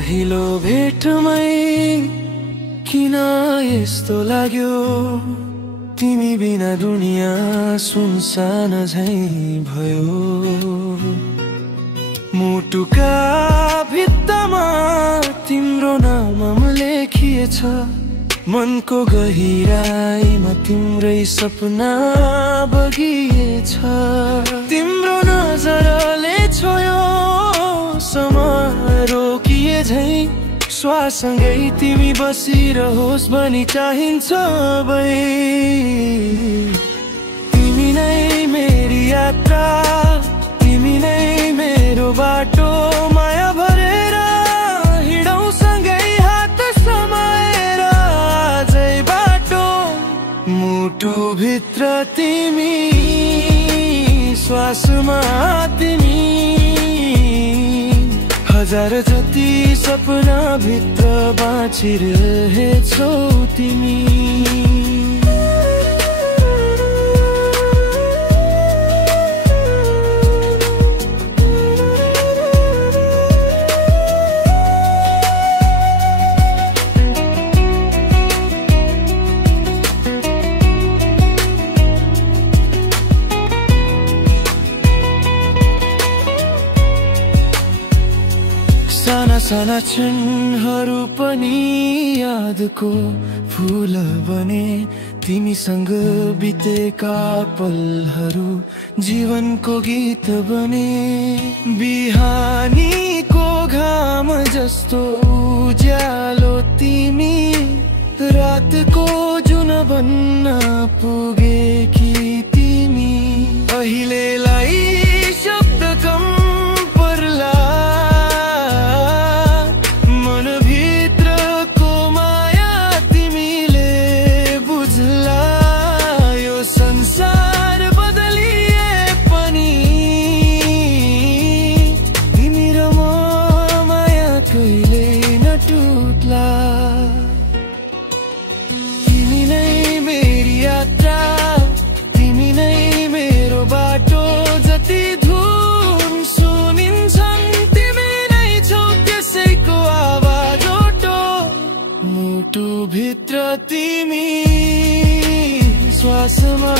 पहिलो भेटमै किन यस्तो लाग्यो, तिमी बिना दुनिया सुनसान झै भयो। मुटुका भित्तामा तिम्रो नाम लेखिएछ, मनको गहिराईमा तिम्रै सपना बगिएछ। तिम्रो नजरले छोयो समय रोकिए झै, श्वाससँगै तिमी बसिरहोस् भनी चाहिन्छ भई। तिमी नै मेरी यात्रा, तिमी नै मेरो बाटो, माया भरेर हिँडौँ सँगै हात समाएर आजै बाटो। मुटु भित्र तिमी, श्वासमा तिमी, हजार जति सपना भित्र बाँचिरहेछौ तिमी। साना साना क्षणहरू पनि यादको फूल बने, तिमीसँग बितेका पलहरू जीवनको गीत बने। बिहानीको घाम जस्तो उज्यालो तिमी, रातको जुन बन्न पुगेकी तिमी। अहिलेलाई शब्द कम पर्ला, मनभित्रको माया तिमीले बुझ्ला। यो संसार बदलिए पनि तिमी र म माया कहिल्यै नटुट्ला। तिमी नै मेरी यात्रा, तिमी नै मेरो बाटो, जति धुन सुनिन्छन् तिमी नै छौ त्यसैको आवाज ओटो। मुटु भित्र तिमी, श्वासमा